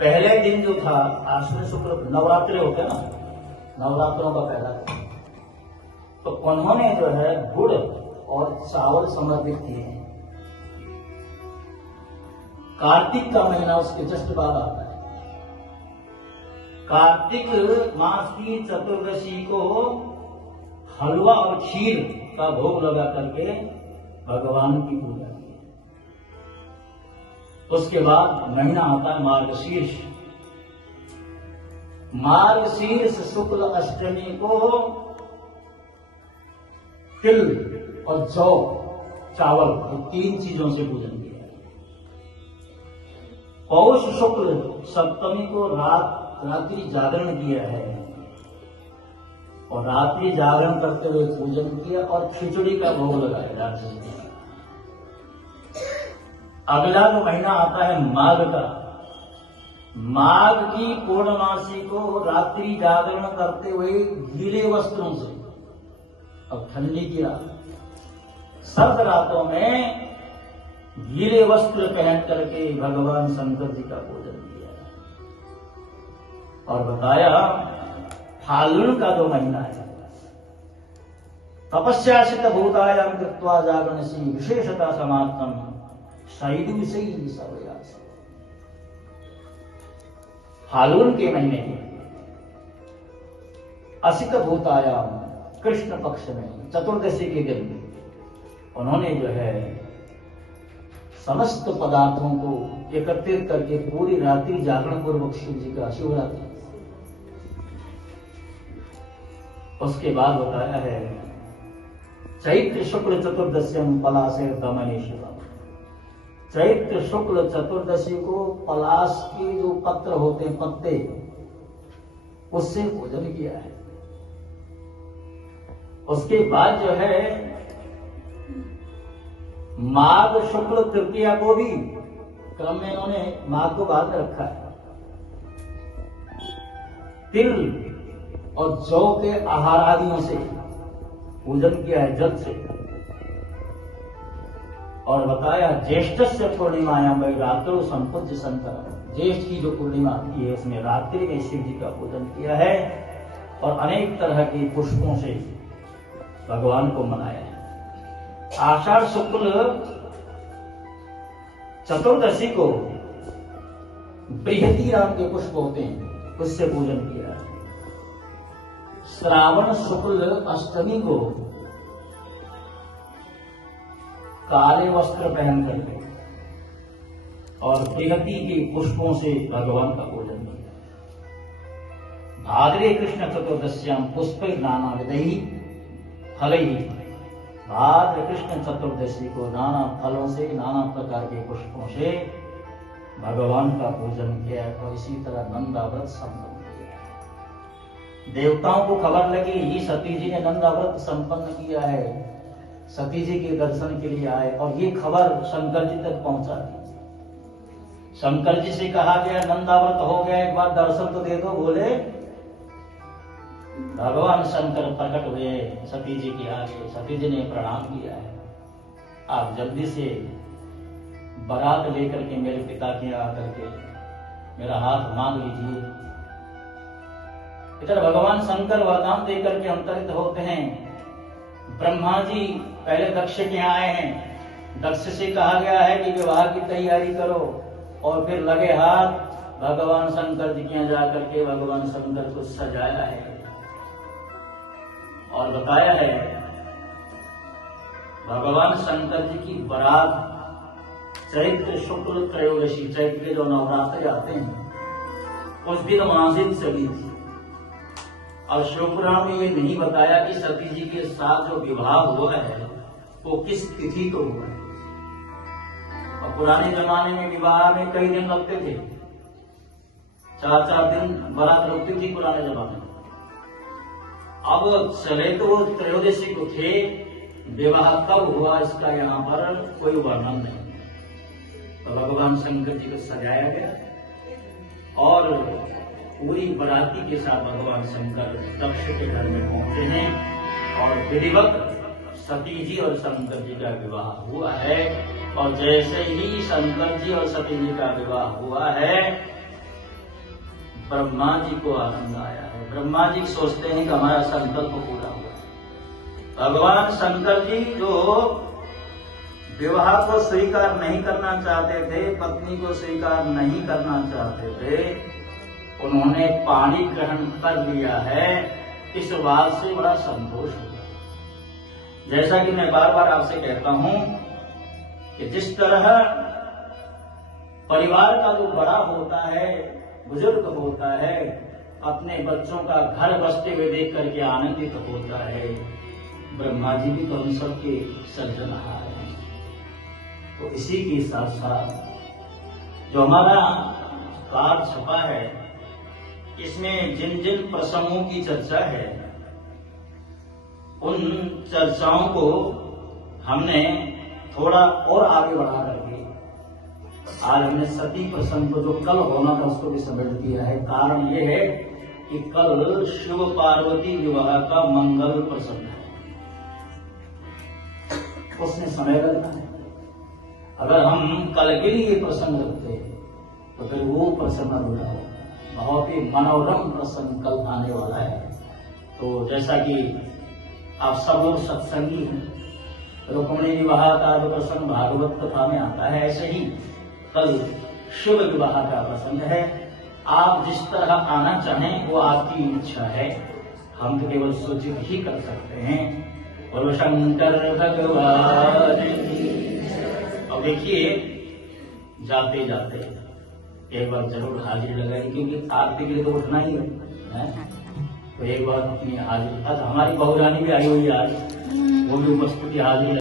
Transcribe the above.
पहले दिन जो था आश्विन शुक्ल नवरात्रि होते हैं ना, नवरात्रों का पहला दिन, तो उन्होंने जो है गुड़ और चावल समर्पित किए हैं। कार्तिक का महीना उसके जस्ट बाद आता है। कार्तिक मास की चतुर्दशी को हलवा और खीर का भोग लगा करके भगवान की पूजा की। उसके बाद महीना आता है मार्गशीर्ष। मार्गशीर्ष शुक्ल अष्टमी को तिल और जौ चावल ये 3 चीजों से पूजन किया है। पौष शुक्ल सप्तमी को रात्रि जागरण किया है और रात्रि जागरण करते हुए पूजन किया और खिचड़ी का भोग लगाया रात्रि में। अगला जो महीना आता है माघ का। माघ की पूर्णमासी को रात्रि जागरण करते हुए गीले वस्त्रों से, अब ठंडी की रात, सर्द रातों में गीले वस्त्र पहन करके भगवान शंकर जी का पूजन किया और बताया फाल्गुन का जो महीना है तपस्याशित भूतायाम कृत्वा जागरणसी विशेषता समाप्तम शैदु से ही सर्वयास। फाल्गुन के महीने में असित भूतायाम कृष्ण पक्ष में चतुर्दशी के दिन उन्होंने जो है समस्त पदार्थों को एकत्रित करके पूरी रात्रि जागरण पूर्वक शिव जी का शिवरात्रि। उसके बाद बताया है चैत्र शुक्ल चतुर्दश्यम पलासे दमने शिवम। चैत्र शुक्ल चतुर्दशी को पलाश के जो पत्र होते हैं, पत्ते, उससे पूजन किया है। उसके बाद जो है माघ शुक्ल तृतीया को भी क्रम में उन्होंने माघ को बाद में रखा है। तिल और जौ के आहार आदियों से पूजन किया है, जल से। और बताया ज्येष्ठ से पूर्णिमायाम वही रात्रो संपूज्य शंकर। ज्येष्ठ की जो पूर्णिमा आती है उसमें रात्रि में शिव जी का पूजन किया है और अनेक तरह के पुष्पों से भगवान को मनाया है। आषाढ़ शुक्ल चतुर्दशी को बृहति राम के पुष्प होते हैं, उससे पूजन किया है। श्रावण शुक्ल अष्टमी को काले वस्त्र पहन करके और बृहति के पुष्पों से भगवान का पूजन किया। भाद्रे कृष्ण चतुर्दश्याम पुष्प नाना विदयी फलई। भाद्र कृष्ण चतुर्दशी को नाना फलों से, नाना प्रकार के पुष्पों से भगवान का पूजन किया और इसी तरह नंदाव्रत संपन्न किया। देवताओं को खबर लगी ही सती जी ने नंदाव्रत संपन्न किया है, सती जी के दर्शन के लिए आए और ये खबर शंकर जी तक पहुंचा दी। शंकर जी से कहा गया नंदाव्रत हो गया, एक बार दर्शन तो दे दो। बोले भगवान शंकर प्रकट हुए सती जी के आगे। सती जी ने प्रणाम किया है, आप जल्दी से बारात लेकर के मेरे पिता के आकर के मेरा हाथ मांग लीजिए। इधर भगवान शंकर वरदान देकर के अंतरित होते हैं। ब्रह्मा जी पहले दक्ष के यहाँ आए हैं, दक्ष से कहा गया है कि विवाह की तैयारी करो और फिर लगे हाथ भगवान शंकर जी के यहाँ जाकर के भगवान शंकर को सजाया है और बताया है भगवान शंकर जी की बारात चैत्र शुक्ल त्रयोदशी, चैत्र के जो नवरात्र आते हैं उस दिन वहां से चली थी। और शिवपुराण में ये नहीं बताया कि सती जी के साथ जो विवाह हुआ है वो किस तिथि को हुआ है। और पुराने जमाने में विवाह में कई दिन लगते थे, 4-4 दिन बारात रुकती थी पुराने जमाने में। अब चले तो वो त्रयोदशी को थे, विवाह कब हुआ इसका यहाँ पर कोई वर्णन नहीं। तो भगवान शंकर जी को सजाया गया और पूरी बराती के साथ भगवान शंकर दक्ष के घर में पहुंचे हैं और विधिवत सती जी और शंकर जी का विवाह हुआ है। और जैसे ही शंकर जी और सती जी का विवाह हुआ है ब्रह्मा जी को आनंद आया है। ब्रह्मा जी सोचते हैं कि हमारा संकल्प पूरा हुआ। भगवान शंकर जी जो विवाह को स्वीकार नहीं करना चाहते थे, पत्नी को स्वीकार नहीं करना चाहते थे, उन्होंने पाणी ग्रहण कर लिया है। इस बात से बड़ा संतोष हुआ। जैसा कि मैं बार बार आपसे कहता हूं कि जिस तरह परिवार का जो बड़ा होता है, बुजुर्ग होता है, अपने बच्चों का घर बसते हुए देख करके आनंदित होता है, ब्रह्मा जी भी तो हम सबके सर्जनहार हैं। तो इसी के साथ साथ जो हमारा कार्ड छपा है, इसमें जिन जिन प्रसंगों की चर्चा है, उन चर्चाओं को हमने थोड़ा और आगे बढ़ा करके आज हमने सती प्रसंग को जो कल होना था उसको भी समेट दिया है। कारण ये है कि कल शिव पार्वती विवाह का मंगल प्रसंग है, उसमें समय लगता है। अगर हम कल के लिए प्रसंग रखते तो फिर वो प्रसंग अधूरा होगा। बहुत ही मनोरम प्रसंग कल आने वाला है। तो जैसा कि आप सब लोग सत्संगी हैं, रुक्मिणी विवाह का जो प्रसंग भागवत कथा में आता है, ऐसे ही कल शिव विवाह का प्रसंग है। आप जिस तरह आना चाहें वो आपकी इच्छा है, हम तो केवल सूचित ही कर सकते हैं। बोलो शंकर भगवान की। अब देखिए, जाते जाते एक बार जरूर हाजिरी लगाई, क्योंकि आरती के लिए तो उठना ही है। तो एक बार अपनी हाजिरी, आज हमारी बहुरानी भी आई हुई है, आज वो भी उपस्थिति हाजिरी